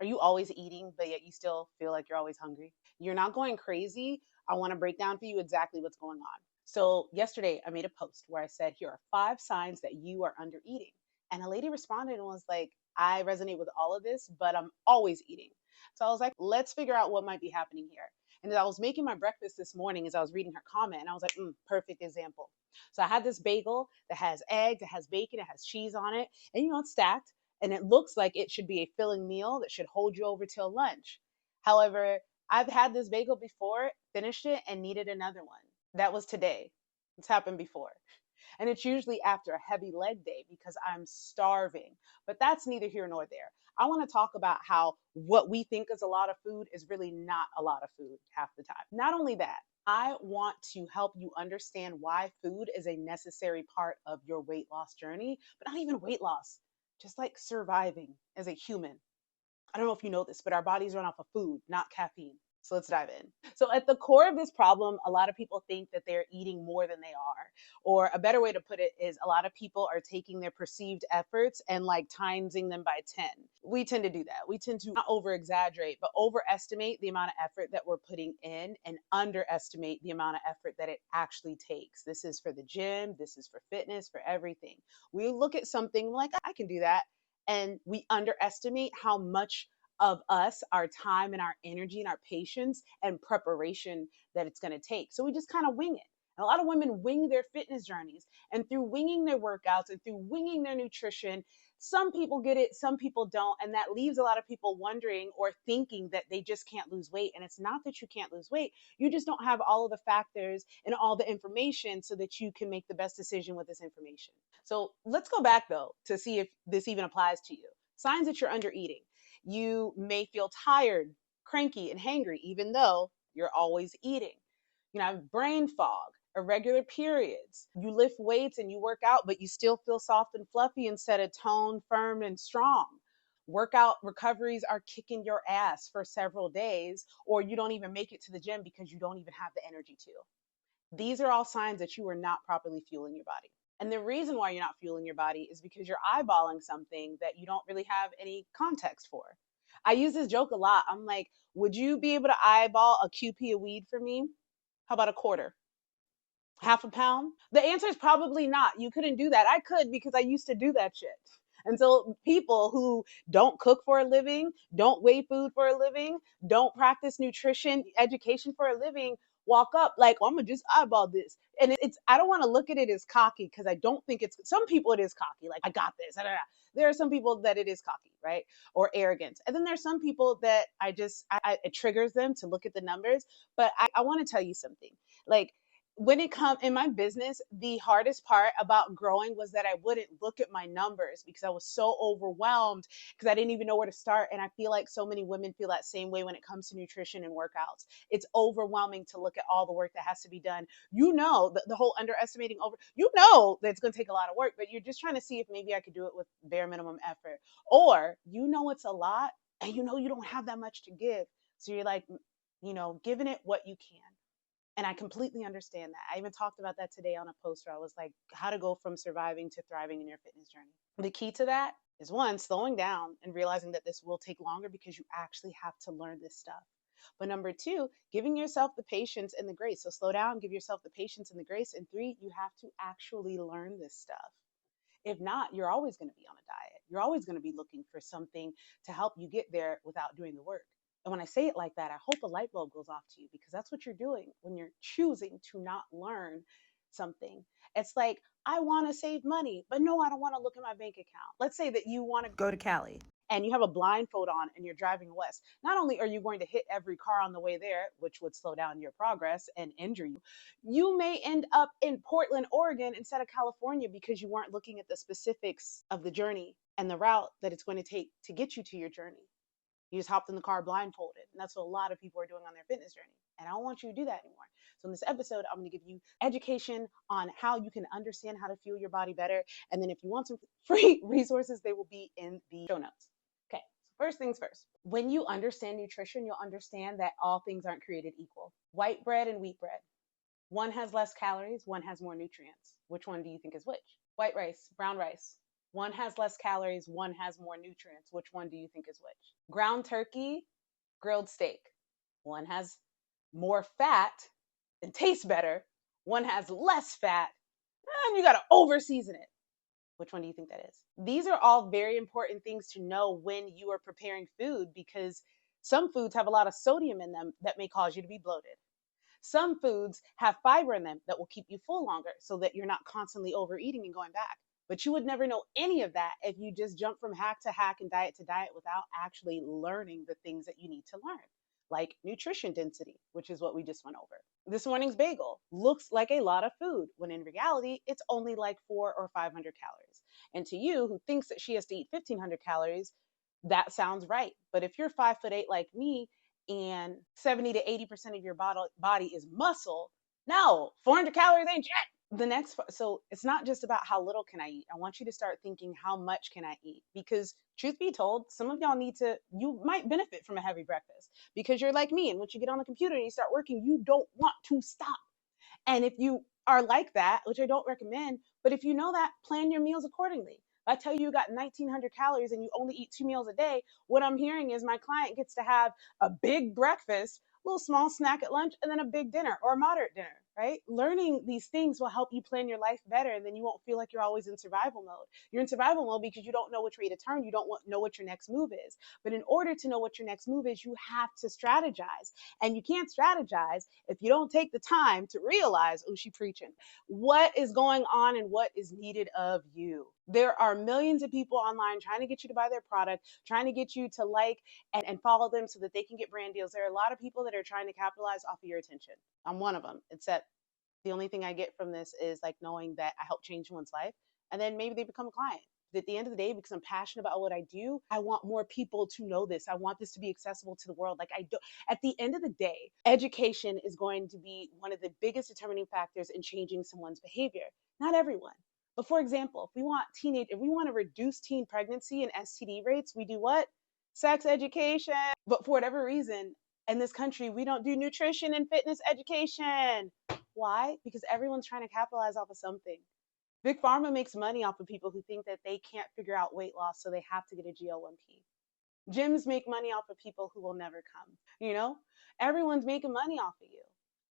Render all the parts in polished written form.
Are you always eating, but yet you still feel like you're always hungry? You're not going crazy. I want to break down for you exactly what's going on. So, yesterday I made a post where I said, here are 5 signs that you are under eating. And a lady responded and was like, I resonate with all of this, but I'm always eating. So, I was like, let's figure out what might be happening here. And as I was making my breakfast this morning, as I was reading her comment, and I was like, perfect example. So, I had this bagel that has eggs, it has bacon, it has cheese on it, and it's stacked and it looks like it should be a filling meal that should hold you over till lunch. However, I've had this bagel before, finished it, and needed another one. That was today. It's happened before. And it's usually after a heavy leg day because I'm starving. But that's neither here nor there. I want to talk about how what we think is a lot of food is really not a lot of food half the time. Not only that, I want to help you understand why food is a necessary part of your weight loss journey, but not even weight loss, just like surviving as a human. I don't know if you know this, but our bodies run off of food, not caffeine. So let's dive in. So, at the core of this problem, a lot of people think that they're eating more than they are. Or a better way to put it is a lot of people are taking their perceived efforts and like timesing them by 10. We tend to do that. We tend to not over exaggerate, but overestimate the amount of effort that we're putting in and underestimate the amount of effort that it actually takes. This is for the gym, this is for fitness, for everything. We look at something like, I can do that, and we underestimate how much of us, our time and our energy and our patience and preparation that it's going to take. So we just kind of wing it. And a lot of women wing their fitness journeys, and through winging their workouts and through winging their nutrition, some people get it, some people don't. And that leaves a lot of people wondering or thinking that they just can't lose weight. And it's not that you can't lose weight. You just don't have all of the factors and all the information so that you can make the best decision with this information. So let's go back though to see if this even applies to you. Signs that you're under eating. You may feel tired, cranky, and hangry, even though you're always eating. Have brain fog, irregular periods. You lift weights and you work out, but you still feel soft and fluffy instead of toned, firm, and strong. Workout recoveries are kicking your ass for several days, or you don't even make it to the gym because you don't even have the energy to. These are all signs that you are not properly fueling your body. And the reason why you're not fueling your body is because you're eyeballing something that you don't really have any context for. I use this joke a lot. I'm like, would you be able to eyeball a QP of weed for me? How about a quarter? Half a pound? The answer is probably not. You couldn't do that. I could because I used to do that shit. And so people who don't cook for a living, don't weigh food for a living, don't practice nutrition education for a living, walk up like, oh, I'm gonna just eyeball this. And it's I don't want to look at it as cocky because I don't think it's some people it is cocky, like I got this. Da, da, da. There are some people that it is cocky, right? Or arrogant. And then there's some people that it triggers them to look at the numbers. But I want to tell you something. Like when it come in my business, the hardest part about growing was that I wouldn't look at my numbers because I was so overwhelmed because I didn't even know where to start. And I feel like so many women feel that same way when it comes to nutrition and workouts. It's overwhelming to look at all the work that has to be done. The whole underestimating that it's going to take a lot of work, but you're just trying to see if maybe I could do it with bare minimum effort. Or it's a lot and you don't have that much to give. So you're like, giving it what you can. And I completely understand that. I even talked about that today on a post where I was like, how to go from surviving to thriving in your fitness journey. The key to that is one, slowing down and realizing that this will take longer because you actually have to learn this stuff. But number two, giving yourself the patience and the grace. So slow down, give yourself the patience and the grace. And three, you have to actually learn this stuff. If not, you're always going to be on a diet. You're always going to be looking for something to help you get there without doing the work. And when I say it like that, I hope a light bulb goes off to you because that's what you're doing when you're choosing to not learn something. It's like, I want to save money, but no, I don't want to look at my bank account. Let's say that you want to go to Cali and you have a blindfold on and you're driving west. Not only are you going to hit every car on the way there, which would slow down your progress and injure you, you may end up in Portland, Oregon instead of California because you weren't looking at the specifics of the journey and the route that it's going to take to get you to your journey. You just hopped in the car blindfolded. And that's what a lot of people are doing on their fitness journey. And I don't want you to do that anymore. So in this episode, I'm going to give you education on how you can understand how to fuel your body better. And then if you want some free resources, they will be in the show notes. Okay, so first things first. When you understand nutrition, you'll understand that all things aren't created equal. White bread and wheat bread. One has less calories, one has more nutrients. Which one do you think is which? White rice, brown rice. One has less calories, one has more nutrients. Which one do you think is which? Ground turkey, grilled steak. One has more fat and tastes better. One has less fat, and you got to over season it. Which one do you think that is? These are all very important things to know when you are preparing food because some foods have a lot of sodium in them that may cause you to be bloated. Some foods have fiber in them that will keep you full longer so that you're not constantly overeating and going back. But you would never know any of that if you just jump from hack to hack and diet to diet without actually learning the things that you need to learn, like nutrition density, which is what we just went over. This morning's bagel looks like a lot of food when in reality, it's only like 400 or 500 calories. And to you, who thinks that she has to eat 1,500 calories, that sounds right. But if you're 5'8" like me and 70 to 80% of your body is muscle, no, 400 calories ain't shit. The next, so it's not just about how little can I eat. I want you to start thinking, how much can I eat? Because truth be told, some of y'all need to, you might benefit from a heavy breakfast because you're like me. And once you get on the computer and you start working, you don't want to stop. And if you are like that, which I don't recommend, but if you know that, plan your meals accordingly. If I tell you you got 1,900 calories and you only eat 2 meals a day, what I'm hearing is my client gets to have a big breakfast, a little small snack at lunch, and then a big dinner or a moderate dinner, right? Learning these things will help you plan your life better, and then you won't feel like you're always in survival mode. You're in survival mode because you don't know which way to turn. You don't know what your next move is. But in order to know what your next move is, you have to strategize. And you can't strategize if you don't take the time to realize, oh, she preaching, what is going on and what is needed of you. There are millions of people online trying to get you to buy their product, trying to get you to like and follow them so that they can get brand deals. There are a lot of people that are trying to capitalize off of your attention. I'm one of them, except the only thing I get from this is like knowing that I help change someone's life and then maybe they become a client. At the end of the day, because I'm passionate about what I do, I want more people to know this. I want this to be accessible to the world. Like I do, at the end of the day, education is going to be one of the biggest determining factors in changing someone's behavior. Not everyone. But for example, if we want to reduce teen pregnancy and STD rates, we do what? Sex education. But for whatever reason, in this country, we don't do nutrition and fitness education. Why? Because everyone's trying to capitalize off of something. Big Pharma makes money off of people who think that they can't figure out weight loss, so they have to get a GL1P. Gyms make money off of people who will never come. You know, everyone's making money off of you.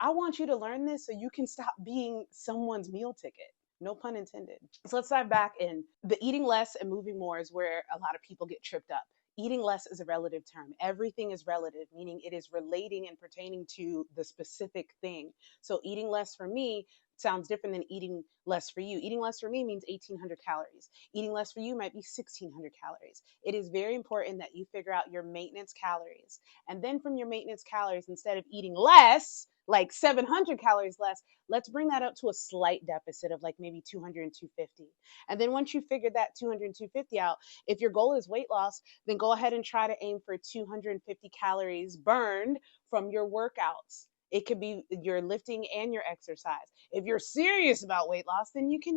I want you to learn this so you can stop being someone's meal ticket. No pun intended. So let's dive back in. The eating less and moving more is where a lot of people get tripped up. Eating less is a relative term. Everything is relative, meaning it is relating and pertaining to the specific thing. So eating less for me sounds different than eating less for you. Eating less for me means 1,800 calories. Eating less for you might be 1,600 calories. It is very important that you figure out your maintenance calories. And then from your maintenance calories, instead of eating less, like 700 calories less, let's bring that up to a slight deficit of like maybe 200 and 250. And then once you figure that 200 and 250 out, if your goal is weight loss, then go ahead and try to aim for 250 calories burned from your workouts. It could be your lifting and your exercise. If you're serious about weight loss, then you can,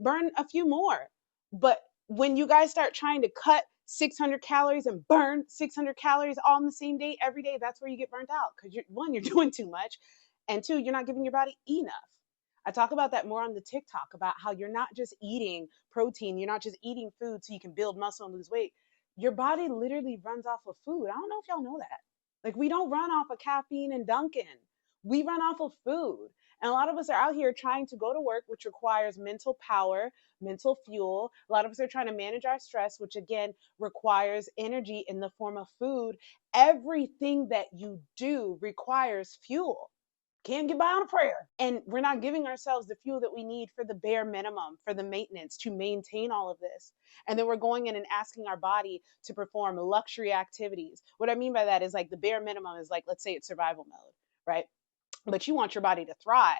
burn a few more. But when you guys start trying to cut 600 calories and burn 600 calories all on the same day, every day, that's where you get burnt out. Because one, you're doing too much. And two, you're not giving your body enough. I talk about that more on the TikTok about how you're not just eating protein, you're not just eating food so you can build muscle and lose weight. Your body literally runs off of food. I don't know if y'all know that. Like, we don't run off of caffeine and Dunkin'. We run off of food. And a lot of us are out here trying to go to work, which requires mental power, mental fuel. A lot of us are trying to manage our stress, which again requires energy in the form of food. Everything that you do requires fuel. Can't get by on a prayer. And we're not giving ourselves the fuel that we need for the bare minimum, for the maintenance, to maintain all of this. And then we're going in and asking our body to perform luxury activities. What I mean by that is like the bare minimum is like, let's say it's survival mode, right? But you want your body to thrive.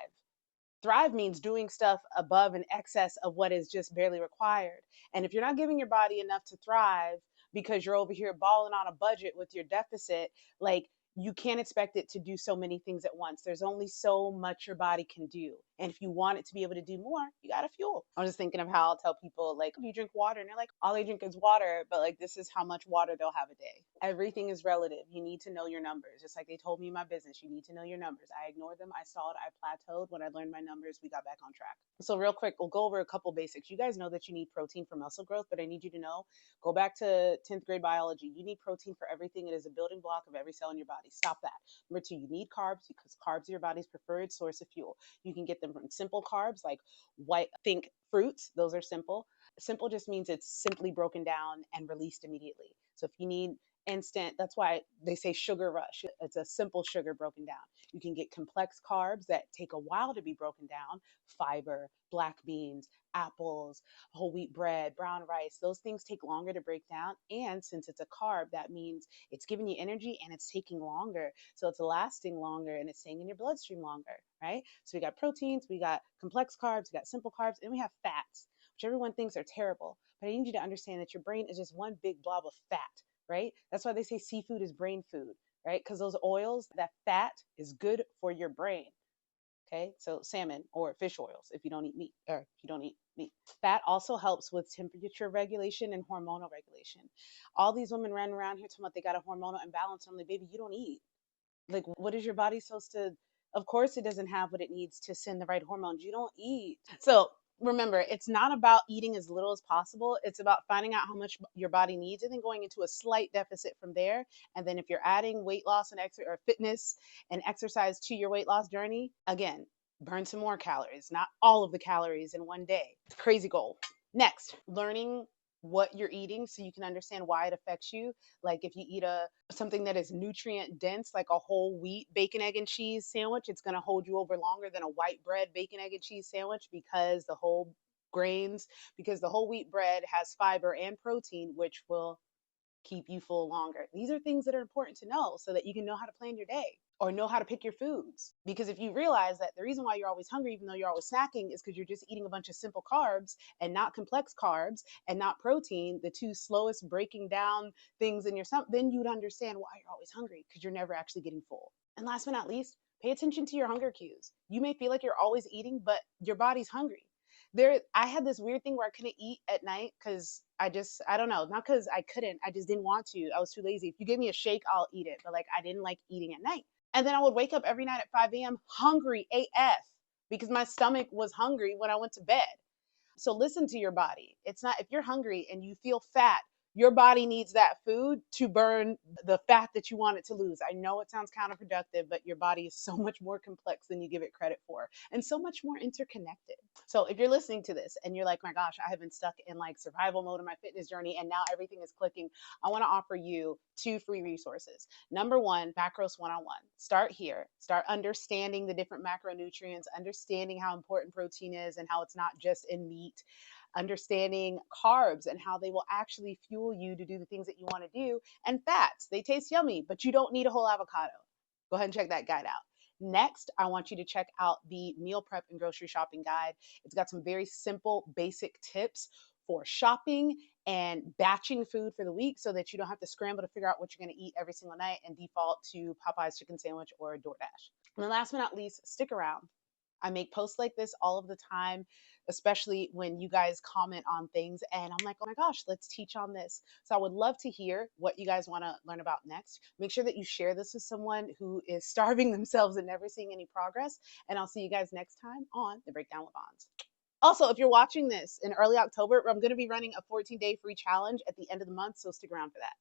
Thrive means doing stuff above and excess of what is just barely required. And if you're not giving your body enough to thrive because you're over here balling on a budget with your deficit, like, you can't expect it to do so many things at once. There's only so much your body can do. And if you want it to be able to do more, you got to fuel. I'm just thinking of how I'll tell people, like, you drink water, and they're like, all they drink is water, but like, this is how much water they'll have a day. Everything is relative. You need to know your numbers. Just like they told me in my business, you need to know your numbers. I ignored them. I saw it. I plateaued. When I learned my numbers, we got back on track. So, real quick, we'll go over a couple basics. You guys know that you need protein for muscle growth, but I need you to know, go back to 10th grade biology. You need protein for everything. It is a building block of every cell in your body. Stop that. Number two, you need carbs because carbs are your body's preferred source of fuel. You can get them from simple carbs like white, think fruits. Those are simple. Simple just means it's simply broken down and released immediately. So if you need instant, that's why they say sugar rush. It's a simple sugar broken down. You can get complex carbs that take a while to be broken down: fiber, black beans, apples, whole wheat bread, brown rice. Those things take longer to break down. And since it's a carb, that means it's giving you energy and it's taking longer. So it's lasting longer and it's staying in your bloodstream longer, right? So we got proteins, we got complex carbs, we got simple carbs, and we have fats, which everyone thinks are terrible. But I need you to understand that your brain is just one big blob of fat, right? That's why they say seafood is brain food, right? Because those oils, that fat is good for your brain. Okay, so salmon or fish oils if you don't eat meat, or if you don't eat meat. Fat also helps with temperature regulation and hormonal regulation. All these women ran around here talking about they got a hormonal imbalance. I'm like, baby, you don't eat. Like, what is your body supposed to? Of course, it doesn't have what it needs to send the right hormones. You don't eat. So remember, it's not about eating as little as possible. It's about finding out how much your body needs and then going into a slight deficit from there. And then if you're adding weight loss and or fitness and exercise to your weight loss journey, again, burn some more calories, not all of the calories in one day. It's a crazy goal. Next, learning what you're eating so you can understand why it affects you. Like if you eat a something that is nutrient dense, like a whole wheat bacon, egg, and cheese sandwich, it's going to hold you over longer than a white bread bacon, egg, and cheese sandwich because the whole grains, because the whole wheat bread has fiber and protein, which will keep you full longer. These are things that are important to know so that you can know how to plan your day or know how to pick your foods. Because if you realize that the reason why you're always hungry, even though you're always snacking, is because you're just eating a bunch of simple carbs and not complex carbs and not protein, the two slowest breaking down things in your stomach, then you'd understand why you're always hungry because you're never actually getting full. And last but not least, pay attention to your hunger cues. You may feel like you're always eating, but your body's hungry. I had this weird thing where I couldn't eat at night because I don't know, not because I couldn't, I just didn't want to. I was too lazy. If you give me a shake, I'll eat it, but like I didn't like eating at night. And then I would wake up every night at 5 a.m. hungry AF because my stomach was hungry when I went to bed. So listen to your body. It's not, if you're hungry and you feel fat, your body needs that food to burn the fat that you want it to lose. I know it sounds counterproductive, but your body is so much more complex than you give it credit for and so much more interconnected. So if you're listening to this and you're like, my gosh, I have been stuck in like survival mode in my fitness journey and now everything is clicking, I want to offer you two free resources. Number one, Macros 101. Start here. Start understanding the different macronutrients, understanding how important protein is and how it's not just in meat, understanding carbs and how they will actually fuel you to do the things that you want to do, and fats. They taste yummy, but you don't need a whole avocado. Go ahead and check that guide out. Next, I want you to check out the meal prep and grocery shopping guide. It's got some very simple, basic tips for shopping and batching food for the week so that you don't have to scramble to figure out what you're going to eat every single night and default to Popeye's chicken sandwich or DoorDash. And then last but not least, stick around. I make posts like this all of the time, especially when you guys comment on things. And I'm like, oh my gosh, let's teach on this. So I would love to hear what you guys want to learn about next. Make sure that you share this with someone who is starving themselves and never seeing any progress. And I'll see you guys next time on The Breakdown with Bonds. Also, if you're watching this in early October, I'm going to be running a 14-day free challenge at the end of the month. So stick around for that.